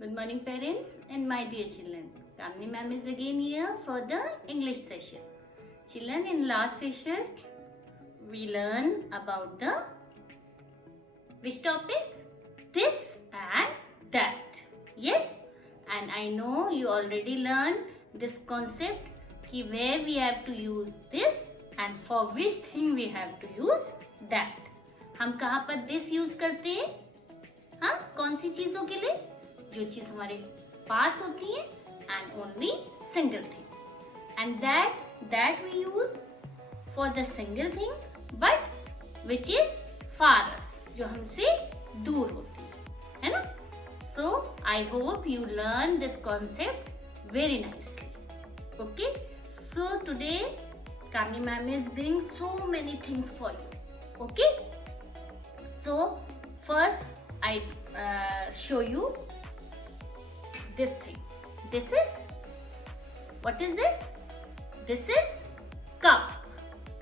Good morning, parents and my dear children. Kamini ma'am is again here for the English session. Children, in last session, we learned about the which topic? This and that. Yes? And I know you already learned this concept कि where we have to use this and for which thing we have to use that. हम कहाँ पर this use करते हैं? हाँ, कौन सी चीजों के लिए? जो चीज हमारे पास होती है and only single thing. And that we use for the single thing but which is far us, जो हमसे दूर होती है ना? So I hope you learn this concept very nicely. Okay? So today Kamini ma'am is bringing so many things for you. Okay? So first I show you this thing. This is, what is this? This is cup.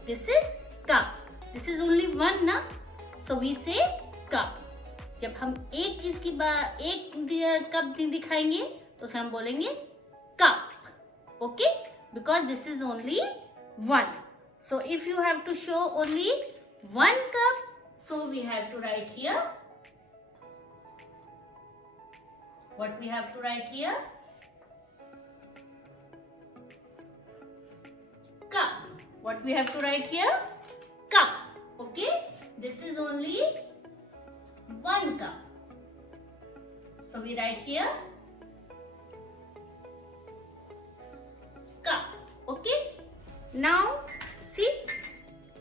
This is cup. This is only one na, so we say cup. जब हम एक चीज की एक cup दिखाएंगे तो उसे हम बोलेंगे cup. Okay? Because this is only one. So if you have to show only one cup, so we have to write here. What we have to write here? Cup. What we have to write here? Cup. Okay? This is only one cup. So we write here cup. Okay? Now see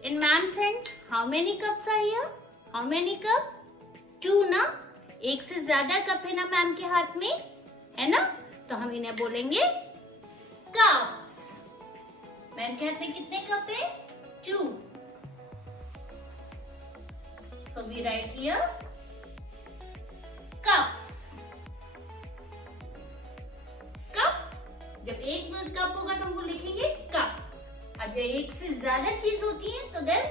in ma'am's hand how many cups are here? How many cup? Two na? एक से ज्यादा cup है ना ma'am के हाथ में, है ना? तो हम इन्हें बोलेंगे कप्स. मैम के हाथ में कितने कप है? 2. So we write here cups. Cup. जब एक कप होगा तो हम लिखेंगे कप. अब जब एक से ज्यादा चीज होती है तो देन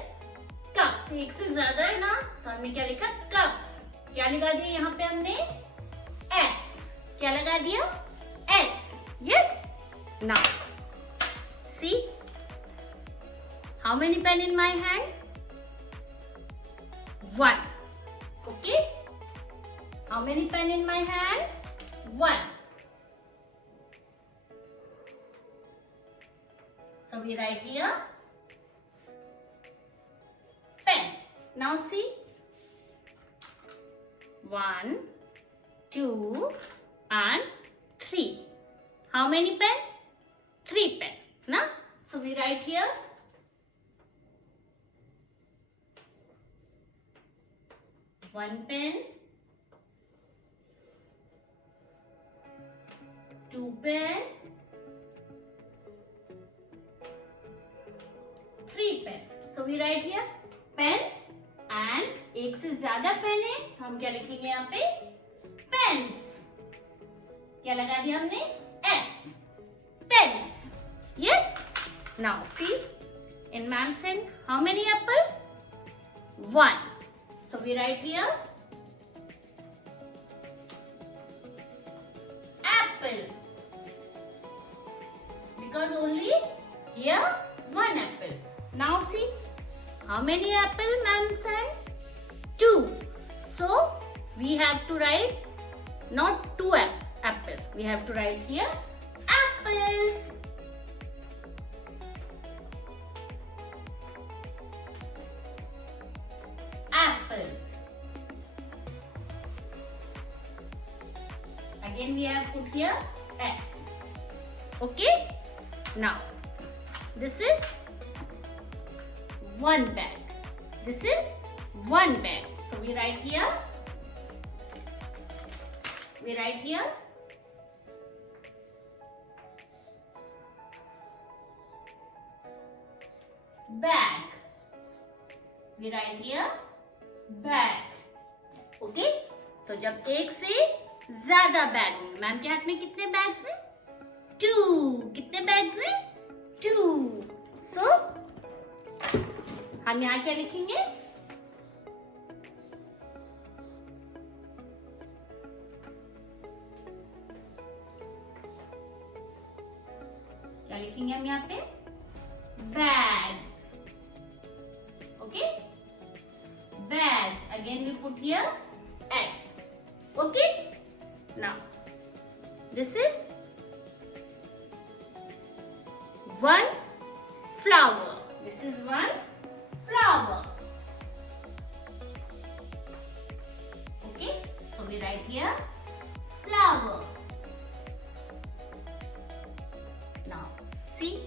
कप्स. एक से ज्यादा है ना तो हमने क्या लिखा? कप्स. क्या लगा दिया यहाँ पे हमने? S. क्या लगा दिया? S. Yes? Now, see how many pen in my hand? One. Okay? How many pen in my hand? One. So we write here pen. Now see. 1, 2 and 3. How many pen? 3 pen. Na? So we write here one pen, 2 pen, 3 pen. So we write here pen. And एक से ज्यादा pen है तो हम क्या लिखेंगे यहाँ पे? पेन्स. क्या लगा दिया हमने? S. Pens. Yes? Now see in ma'am's hand how many apple? 1. So we write here apple because only here one apple. Now see how many apple ma'am said? 2. So we have to write not 2 apple. We have to write here apples. Apples. Again we have put here S. Okay? Now this is one bag. This is one bag. So we write here bag. We write here bag. Okay? तो जब एक से ज्यादा bag होंगे, ma'am के हाथ में कितने बैग्स हैं? 2. कितने बैग्स हैं? 2. So हम यहाँ क्या लिखेंगे? लिखेंगे हम यहाँ पे? Bags. Okay? Bags. Again we put here S. Okay? Now, this is one flower. This is one flower. Okay? So we write here flower. Now, see?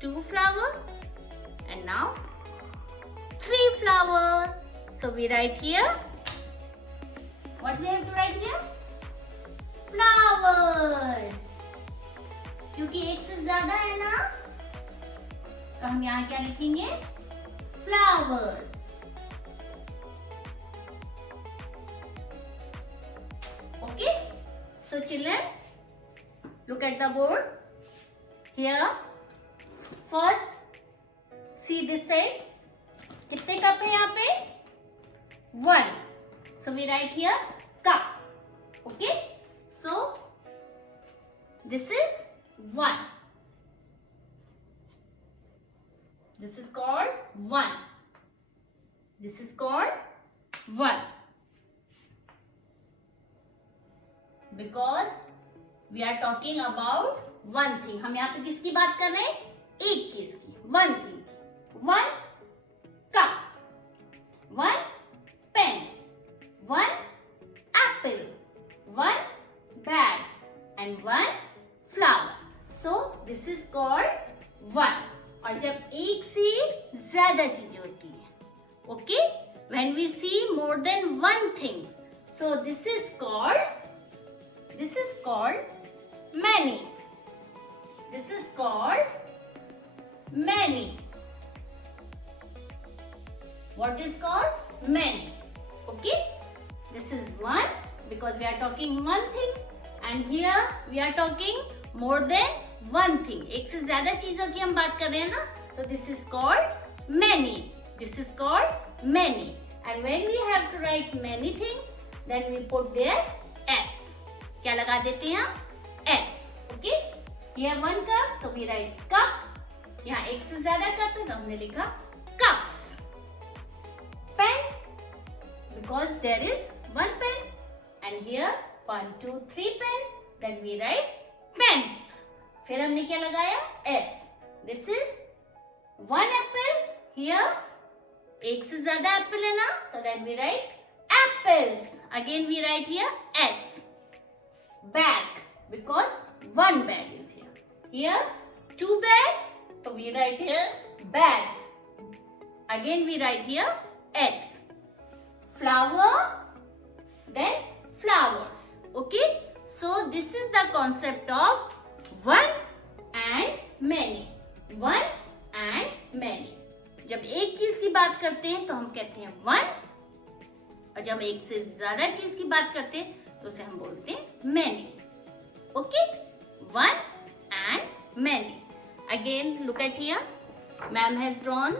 Two flower and now three flower. So we write here, what we have to write here? Flowers. क्योंकि एक से ज्यादा है ना, तो हम यहाँ क्या लिखेंगे? Flowers. Okay? So children, look at the board. Here, first, see this side. कितने कप है यहाँ पे? 1. So we write here cup. Okay? So this is 1. This is called 1. This is called 1. Because we are talking about one thing. हम यहाँ पे किसकी बात कर रहे हैं? एक चीज की. One thing. One cup. One pen. One apple. One bag. And one flower. So this is called one. और जब एक से ज्यादा चीजें होती हैं, okay? When we see more than one thing, so this is called many. This is called many. What is called? Many. Okay? This is one because we are talking one thing, and here we are talking more than one thing. एक से ज्यादा चीजों की हम बात कर रहे हैं ना, तो this is called many. This is called many. And when we have to write many things, then we put there S. क्या लगा देते हैं हम? S. Okay? Here one cup, so we write cup. यहाँ एक से ज्यादा कप है तो हमने लिखा cups. Pen, because there is one pen, and here 1, 2, 3 pen. Then we write pens. फिर हमने क्या लगाया? S. This is one apple. Here एक से ज्यादा एप्पल है ना, तो then we write apples. Again we write here S. Bag, because one bag is here. Here 2 bag, so we write here bags. Again we write here S. Flower, then flowers. Okay? So this is the concept of one and many. One and many. जब एक चीज की बात करते हैं तो हम कहते हैं one, और जब एक से ज्यादा चीज की बात करते हैं तो उसे हम बोलते हैं many. Okay? One and many. Again, look at here. Ma'am has drawn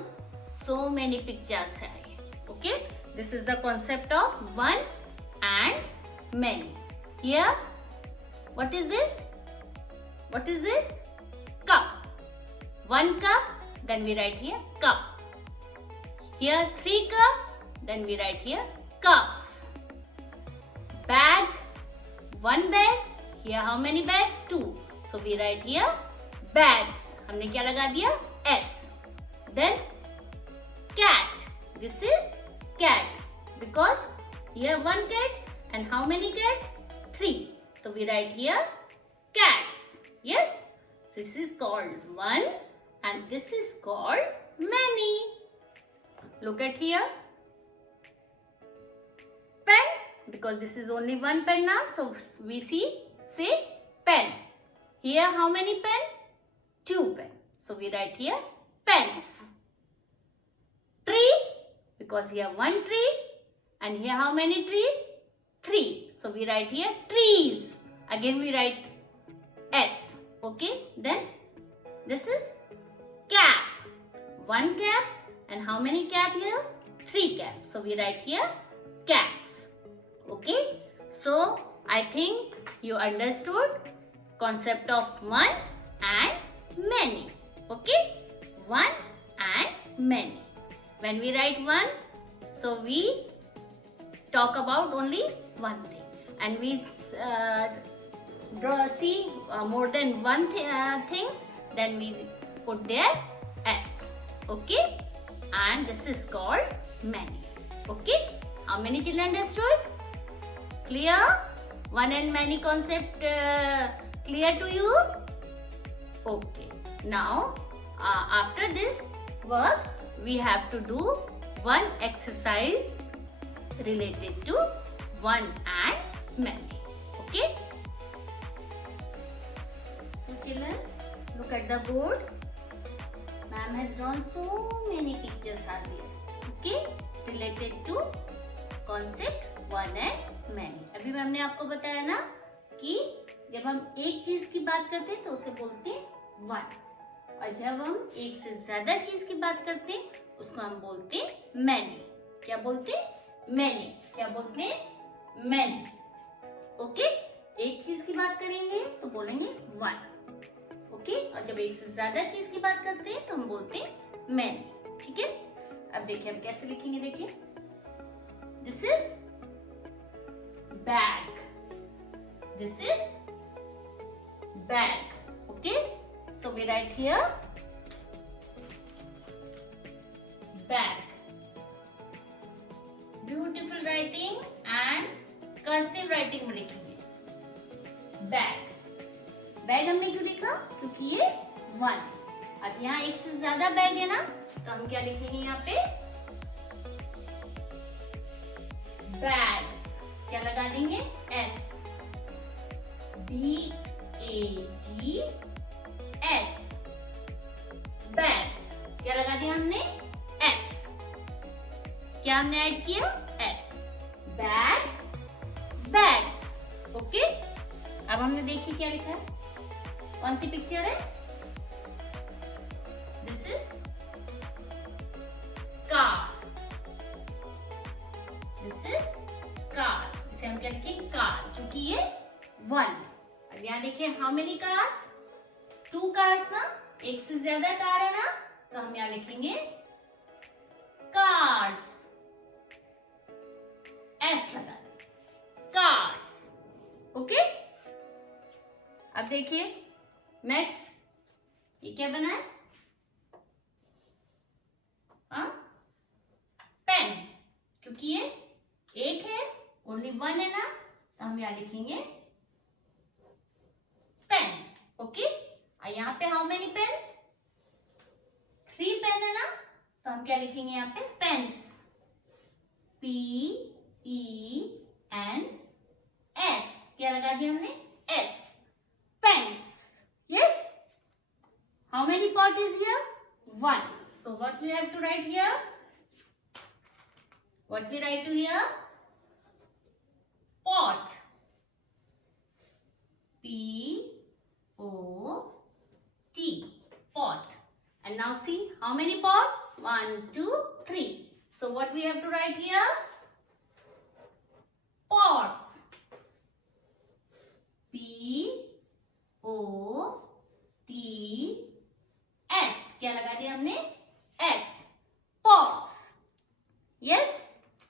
so many pictures here. Okay? This is the concept of one and many. Here, what is this? What is this? Cup. One cup, then we write here cup. Here 3 cup, then we write here cups. Bag, 1 bag. Here how many bags? 2. So we write here bags. हमने क्या लगा दिया? S. Then cat. This is cat because here 1 cat, and how many cats? 3. So we write here cats. Yes? So this is called one and this is called many. Look at here. Pen, because this is only one pen now, so we say pen. Here how many pen? 2 pen. So we write here pens. Tree, because here 1 tree, and here how many trees? 3. So we write here trees. Again we write S. Okay, then this is cap. 1 cap, and how many cap here? 3 caps. So we write here caps. Okay, so I think you understood concept of one and many. Okay, one and many. When we write one, so we talk about only one thing, and we see more than one things, then we put there s. Okay, and this is called many. Okay, how many children understood? Clear? One and many concept clear to you? Okay, now after this work we have to do one exercise related to one and many. Okay, so children, look at the board. Ma'am has drawn so many pictures are there. Okay, related to concept one and many. अभी ma'am ने आपको बताया ना कि जब हम एक चीज की बात करते हैं तो उसे बोलते हैं वन, और जब हम एक से ज्यादा चीज की बात करते हैं उसको हम बोलते हैं मैनी. क्या बोलते हैं? मैनी. क्या बोलते हैं? मैनी. ओके, एक चीज की बात करेंगे तो बोलेंगे वन. ओके, और जब एक से ज्यादा चीज की बात करते हैं तो हम बोलते हैं मैनी. ठीक है, अब देखिए हम कैसे लिखेंगे. देखिए, this is bag. This is bag. Okay, so we write here bag. Beautiful writing and cursive writing में लिखेंगे bag. बैग हमने क्यों लिखा? क्योंकि ये वन. अब यहाँ एक से ज्यादा बैग है ना, तो हम क्या लिखेंगे यहाँ पे? bags. क्या लगा देंगे? s. B-A-G-S. bags. क्या लगा दिया हमने? S. क्या हमने ऐड किया? S. bag, bags. ओके, अब हमने देखिए क्या लिखा है. कौन सी पिक्चर है? This is car. This is car. इसे हम क्या लिखेंगे? कार, क्योंकि ये वन. अब यहाँ देखिए, how many car? Two cars ना, एक से ज्यादा कार है ना, तो हम यहाँ लिखेंगे कार्स. एस लगा, कार्स. ओके, अब देखिए नेक्स्ट, ये क्या बना है? पेन. क्योंकि ये एक है, ओनली वन है ना, तो हम यहाँ लिखेंगे पेन. ओके, और यहाँ पे हाउ मेनी पेन? 3 पेन है ना, तो हम क्या लिखेंगे यहाँ पे? पेन्स. P-E-N-S. क्या लगा दिया हमने? S. Pens. Yes. How many pot is here? 1. So what we have to write here? What we write to here? Pot. P-O-T. Pot. And now see, how many pot? 1, 2, 3. So what we have to write here? Pots. P-O-T-S. क्या लगा दिया हमने? S. Pots. Yes.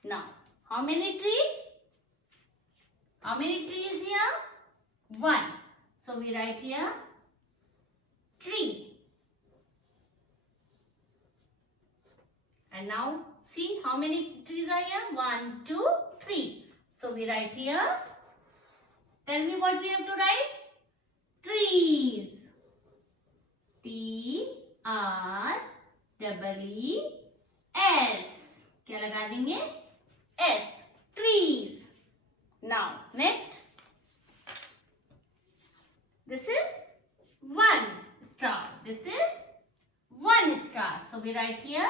Now, how many tree? How many trees here? 1. So we write here tree. And now see how many trees are here? 1, 2, 3. So we write here. Tell me what we have to write? Trees. T-R-E-E-S. क्या लगा देंगे? S. Trees. Now next. This is 1 star. This is 1 star. So we write here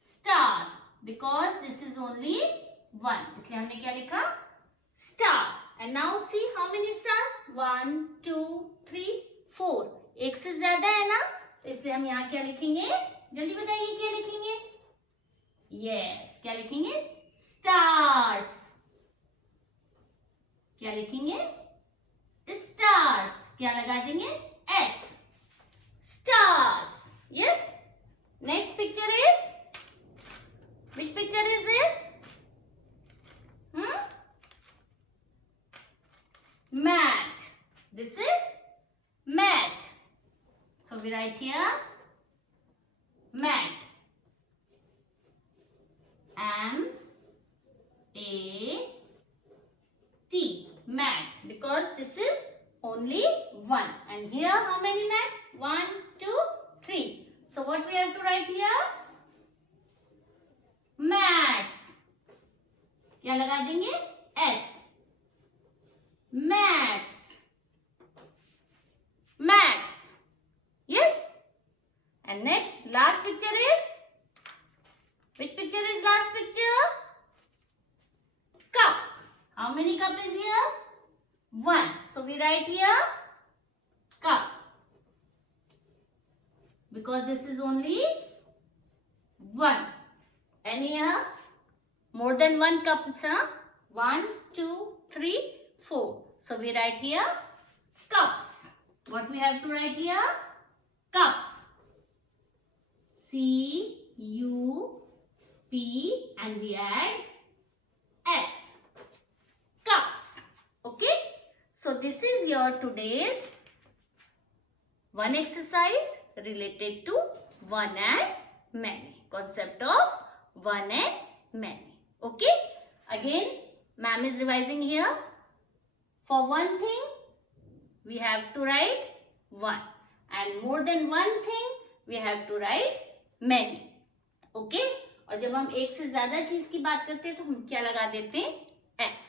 star, because this is only 1. इसलिए हमने क्या लिखा? Star. And now see how many star? 1, 2, 3, 4. एक से ज्यादा है ना, तो इसलिए हम यहाँ क्या लिखेंगे? जल्दी बताइए क्या लिखेंगे? Yes. क्या लिखेंगे? Stars. क्या लिखेंगे? Stars. क्या लगा देंगे? S. Stars. Yes. Next picture is, which picture is this? Mat. This is mat. So we write here mat. M A T. Mat. Because this is only one. And here how many mats? 1, 2, 3. So what we have to write here? Mats. क्या लगा देंगे? S. Mats. Mats. Yes. And next, last picture is? Which picture is last picture? Cup. How many cup is here? 1. So we write here cup. Because this is only 1. And here more than 1 cups, huh? 1, 2, 3, 4. So we write here cups. What we have to write here? Cups. C U P and we add S. Cups. Okay. So this is your today's one exercise related to one and many. Concept of one and many. Okay. Again, ma'am is revising here. For one thing, we have to write one. And more than one thing, we have to write many. Okay. और जब हम एक से ज्यादा चीज की बात करते हैं तो हम क्या लगा देते हैं? S.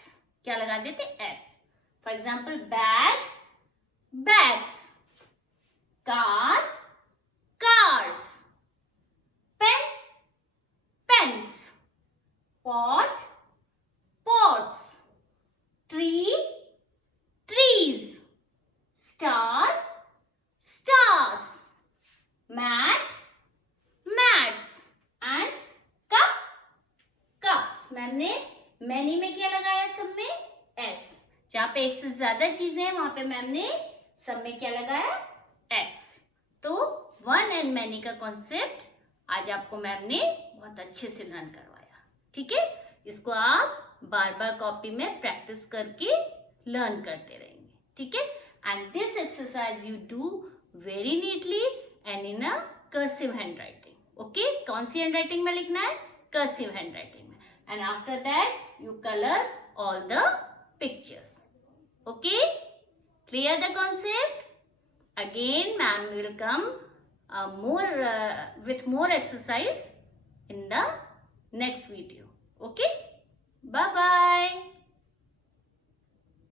क्या लगा देते हैं? S. For example, bag, bags. Car, cars. Pen, pens. Pot, pots. Tree, trees. Star, stars. Mat, mats. And cup, cups. Ma'am ने many में क्या लगाया? सब में S. जहाँ पे एक से ज्यादा चीजें हैं वहां पे मैम ने सब में क्या लगाया? S. तो वन एंड मैनी का कॉन्सेप्ट आज आपको मैम ने बहुत अच्छे से लर्न करवाया. ठीक है. इसको आप बार बार कॉपी में प्रैक्टिस करके लर्न करते रहेंगे. ठीक है. And this exercise you do very neatly and in a cursive hand writing. Okay. कौन सी हैंड राइटिंग में लिखना है? कर्सिव हैंड राइटिंग में. And after that you colour all the pictures. Okay. Clear the concept? Again, ma'am will come with more exercise in the next video. Okay. Bye bye.